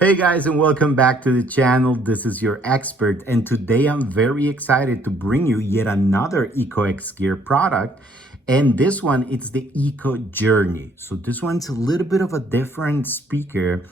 Hey guys, and welcome back to the channel. This is your expert, and today I'm very excited to bring you yet another EcoXgear product. And this one, it's the EcoJourney. So this one's a little bit of a different speaker.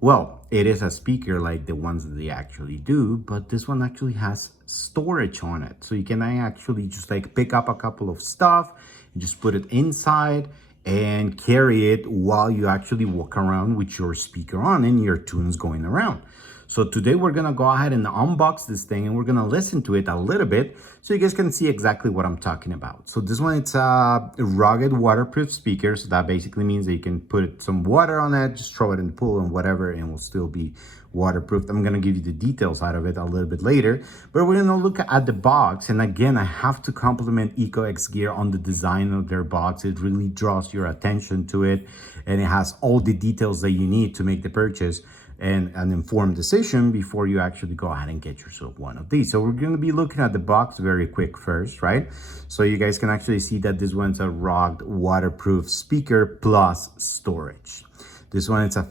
Well, it is a speaker like the ones that they actually do, but this one actually has storage on it. So you can actually just like pick up a couple of stuff and just put it inside and carry it while you actually walk around with your speaker on and your tunes going around. So today we're gonna go ahead and unbox this thing and we're gonna listen to it a little bit so you guys can see exactly what I'm talking about. So this one, it's a rugged waterproof speaker. So that basically means that you can put some water on it, just throw it in the pool and whatever, and it will still be waterproof. I'm gonna give you the details out of it a little bit later, but we're gonna look at the box. And again, I have to compliment EcoXgear on the design of their box. It really draws your attention to it, and it has all the details that you need to make the purchase and an informed decision before you actually go ahead and get yourself one of these. So we're going to be looking at the box very quick first, right? So you guys can actually see that this one's a rugged waterproof speaker plus storage. This one, it's a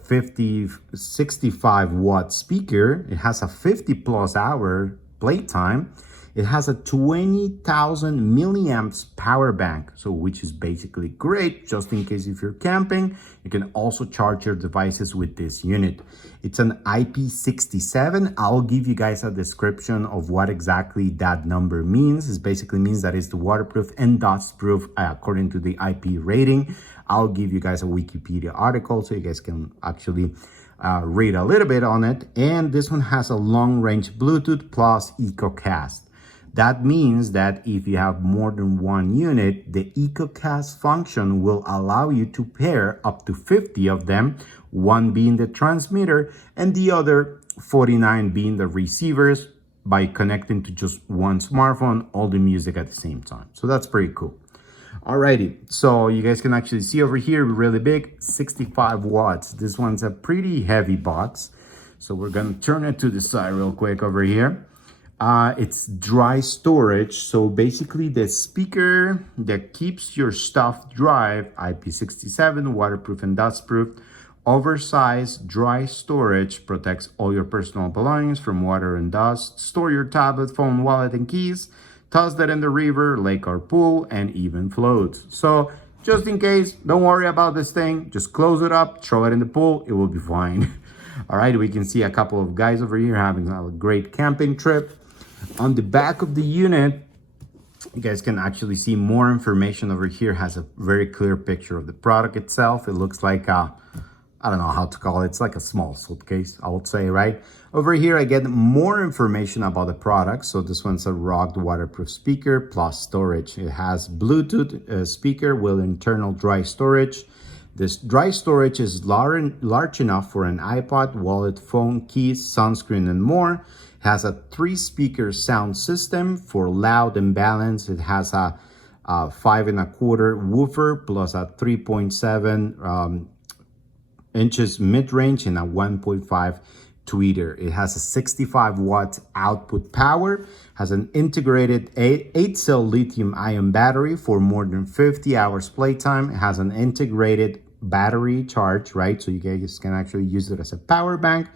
65 watt speaker. It has a 50 plus hour playtime. It has a 20,000 milliamps power bank, so which is basically great just in case if you're camping. You can also charge your devices with this unit. It's an IP67. I'll give you guys a description of what exactly that number means. It basically means that it's the waterproof and dustproof according to the IP rating. I'll give you guys a Wikipedia article so you guys can actually read a little bit on it. And this one has a long range Bluetooth plus EcoCast. That means that if you have more than one unit, the EcoCast function will allow you to pair up to 50 of them, one being the transmitter and the other 49 being the receivers, by connecting to just one smartphone, all the music at the same time. So that's pretty cool. Alrighty, so you guys can actually see over here, really big, 65 watts. This one's a pretty heavy box. So we're gonna turn it to the side real quick over here. It's dry storage, so basically the speaker that keeps your stuff dry, IP67, waterproof and dustproof. Oversized dry storage protects all your personal belongings from water and dust. Store your tablet, phone, wallet, and keys. Toss that in the river, lake, or pool, and even floats. So just in case, don't worry about this thing. Just close it up, throw it in the pool, it will be fine. All right, we can see a couple of guys over here having a great camping trip. On the back of the unit, you guys can actually see more information over here. Has a very clear picture of the product itself. It looks like I don't know how to call it. It's like a small suitcase, I would say, right? Over here, I get more information about the product. So this one's a rugged waterproof speaker plus storage. It has Bluetooth speaker with internal dry storage. This dry storage is large enough for an iPod, wallet, phone, keys, sunscreen, and more. It has a 3-speaker sound system for loud and balanced. It has a 5.25 woofer plus a 3.7 inches mid-range and a 1.5 tweeter. It has a 65 watt output power, has an integrated 8-cell lithium-ion battery for more than 50 hours playtime. It has an integrated battery charge, right? So you guys can actually use it as a power bank.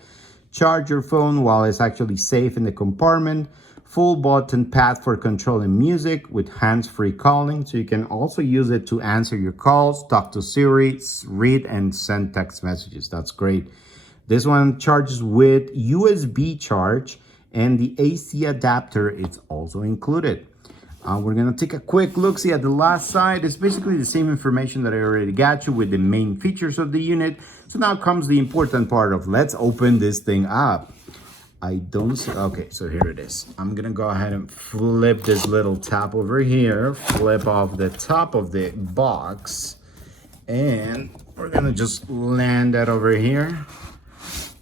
Charge your phone while it's actually safe in the compartment. Full button pad for controlling music with hands-free calling. So you can also use it to answer your calls, talk to Siri, read and send text messages. That's great. This one charges with USB charge, and the AC adapter is also included. We're gonna take a quick look-see at the last side. It's basically the same information that I already got you with the main features of the unit. So now comes the important part of let's open this thing up. I don't see, okay, so here it is. I'm gonna go ahead and flip this little tab over here, flip off the top of the box, and we're gonna just land that over here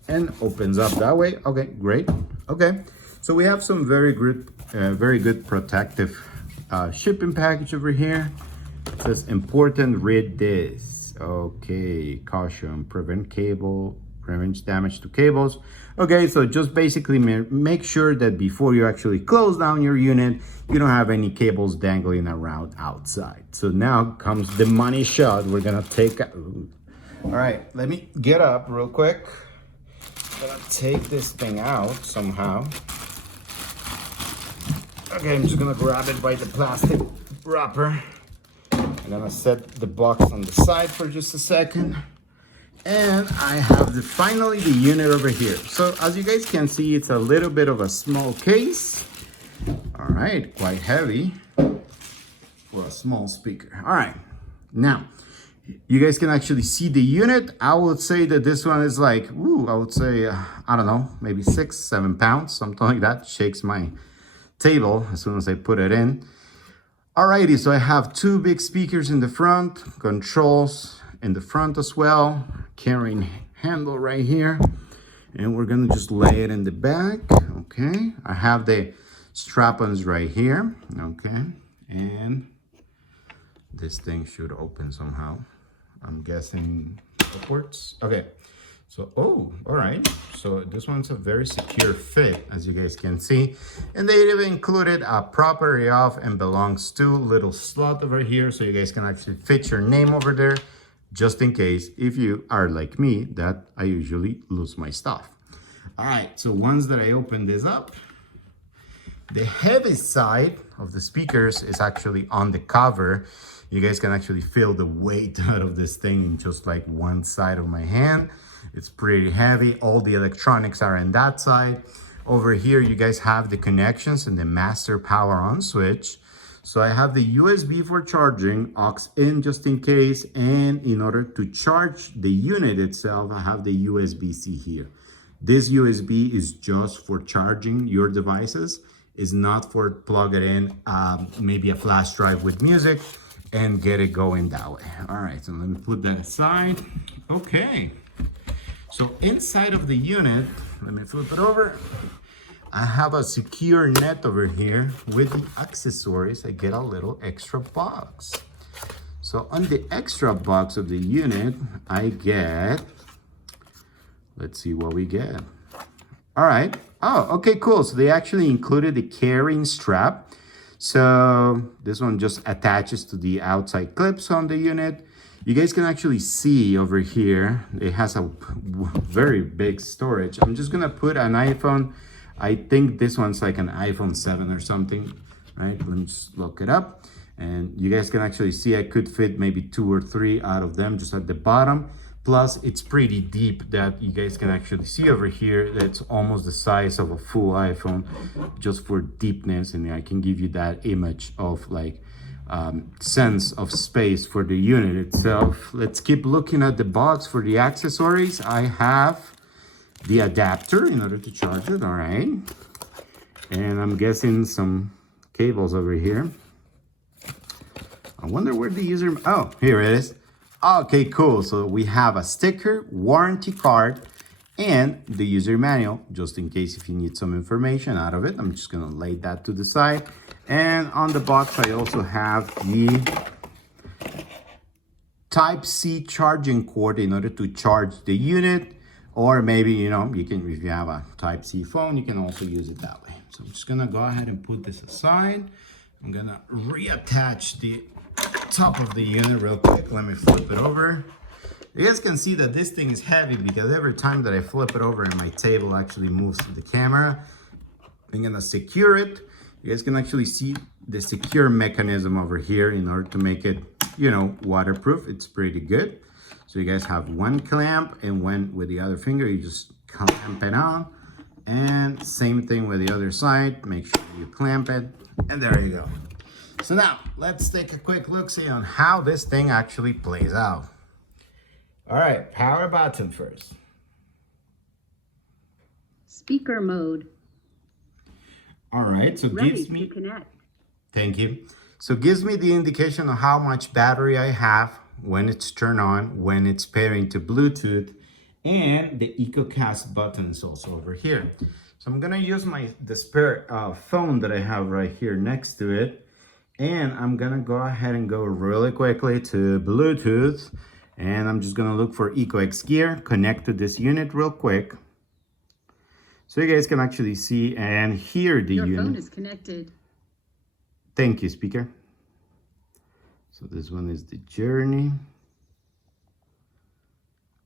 and opens up that way. Okay, great. Okay, so we have some very good protective shipping package over here. It says important, read this. Okay, caution, prevents damage to cables. Okay, so just basically make sure that before you actually close down your unit, you don't have any cables dangling around outside. So now comes the money shot. We're gonna take, all right, let me get up real quick. gonna take this thing out somehow. Okay, I'm just gonna grab it by the plastic wrapper. I'm gonna set the box on the side for just a second. And I have finally the unit over here. So as you guys can see, it's a little bit of a small case. All right, quite heavy for a small speaker. All right, now you guys can actually see the unit. I would say that this one is like, I would say, I don't know, maybe 6-7 pounds, something like that. Shakes my table as soon as I put it in. Alrighty, so I have 2 big speakers in the front, controls in the front as well, carrying handle right here, and we're gonna just lay it in the back. Okay, I have the strap-ons right here. Okay, and this thing should open somehow. I'm guessing upwards. Okay, so, all right. So this one's a very secure fit, as you guys can see. And they even included a property of and belongs to little slot over here. So you guys can actually fit your name over there, just in case, if you are like me, that I usually lose my stuff. All right, so once that I open this up, the heavy side of the speakers is actually on the cover. You guys can actually feel the weight out of this thing in just like one side of my hand. It's pretty heavy. All the electronics are on that side. Over here, you guys have the connections and the master power on switch. So I have the USB for charging, aux in just in case. And in order to charge the unit itself, I have the USB-C here. This USB is just for charging your devices. It's not for plug it in, maybe a flash drive with music and get it going that way. All right, so let me put that aside. Okay, so inside of the unit, let me flip it over. I have a secure net over here with the accessories. I get a little extra box. So on the extra box of the unit, I get, let's see what we get. All right. Oh, okay, cool. So they actually included the carrying strap. So this one just attaches to the outside clips on the unit. You guys can actually see over here, it has a very big storage. I'm just gonna put an iPhone. I think this one's like an iPhone 7 or something, right? Let me just look it up. And you guys can actually see I could fit maybe 2 or 3 out of them just at the bottom. Plus, it's pretty deep that you guys can actually see over here. That's almost the size of a full iPhone, just for deepness. And I can give you that image of like sense of space for the unit itself. Let's keep looking at the box for the accessories. I have the adapter in order to charge it, all right. And I'm guessing some cables over here. I wonder where the user, oh, here it is. Okay, cool. So we have a sticker, warranty card, and the user manual, just in case if you need some information out of it. I'm just gonna lay that to the side. And on the box, I also have the Type-C charging cord in order to charge the unit. Or maybe, you know, you can, if you have a Type-C phone, you can also use it that way. So I'm just gonna go ahead and put this aside. I'm gonna reattach the top of the unit real quick. Let me flip it over. You guys can see that this thing is heavy because every time that I flip it over and my table actually moves to the camera. I'm gonna secure it. You guys can actually see the secure mechanism over here in order to make it, you know, waterproof. It's pretty good. So you guys have one clamp, and when with the other finger, you just clamp it on. And same thing with the other side. Make sure you clamp it, and there you go. So now, let's take a quick look-see on how this thing actually plays out. All right, power button first. Speaker mode. All right, so Ready gives me... to connect. Thank you. So gives me the indication of how much battery I have when it's turned on, when it's pairing to Bluetooth, and the EcoXgear button is also over here. So I'm gonna use the spare phone that I have right here next to it. And I'm gonna go ahead and go really quickly to Bluetooth. And I'm just gonna look for EcoXgear, connect to this unit real quick. So you guys can actually see and hear the unit. Your phone is connected. Thank you, speaker. So this one is the Journey.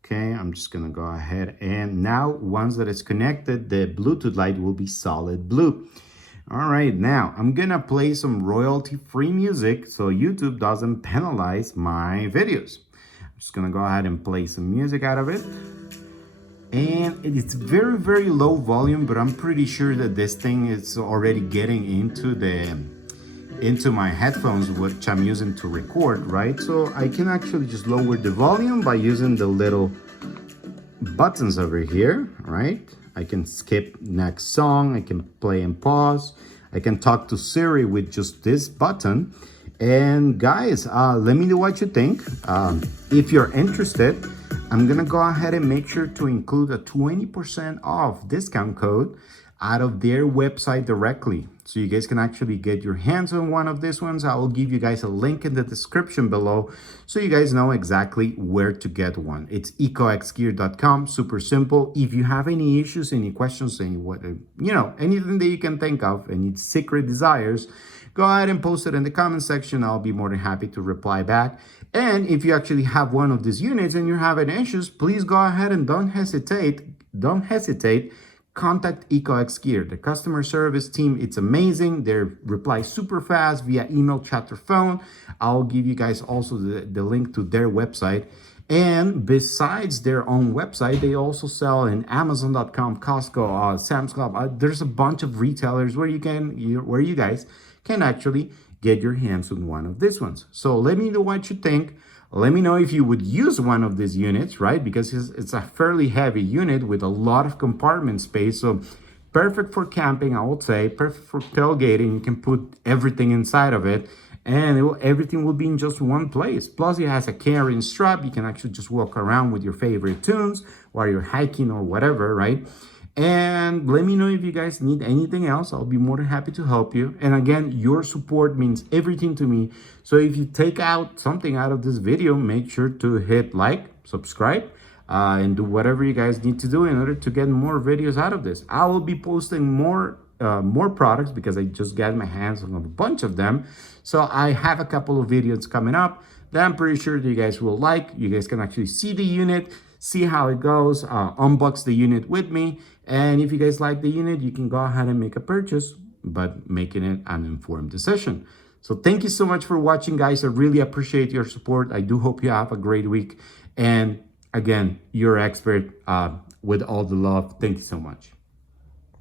Okay, I'm just gonna go ahead, and now once that it's connected, the Bluetooth light will be solid blue. All right, now I'm gonna play some royalty-free music so YouTube doesn't penalize my videos. I'm just gonna go ahead and play some music out of it. And it's very, very low volume, but I'm pretty sure that this thing is already getting into my headphones, which I'm using to record, right? So I can actually just lower the volume by using the little buttons over here, right? I can skip next song, I can play and pause, I can talk to Siri with just this button. And guys, let me know what you think. If you're interested, I'm gonna go ahead and make sure to include a 20% off discount code out of their website directly. So you guys can actually get your hands on one of these ones. I will give you guys a link in the description below so you guys know exactly where to get one. It's EcoXgear.com, super simple. If you have any issues, any questions, anything that you can think of, any secret desires, go ahead and post it in the comment section. I'll be more than happy to reply back. And if you actually have one of these units and you're having issues, please go ahead and don't hesitate. Contact EcoXgear. The customer service team, it's amazing. They reply super fast via email, chat, or phone. I'll give you guys also the link to their website. And besides their own website, they also sell in Amazon.com, Costco, Sam's Club. There's a bunch of retailers where you guys can actually get your hands on one of these ones. So let me know what you think. Let me know if you would use one of these units, right? Because it's a fairly heavy unit with a lot of compartment space. So perfect for camping, I would say. Perfect for tailgating. You can put everything inside of it, and everything will be in just one place. Plus, it has a carrying strap. You can actually just walk around with your favorite tunes while you're hiking or whatever, right? And let me know if you guys need anything else. I'll be more than happy to help you. And again, your support means everything to me. So if you take out something out of this video, make sure to hit like, subscribe, and do whatever you guys need to do in order to get more videos out of this. I will be posting more products because I just got my hands on a bunch of them. So I have a couple of videos coming up that I'm pretty sure that you guys will like. You guys can actually see the unit, see how it goes, unbox the unit with me. And if you guys like the unit, you can go ahead and make a purchase, but making it an informed decision. So thank you so much for watching, guys. I really appreciate your support. I do hope you have a great week. And again, you're expert with all the love. Thank you so much.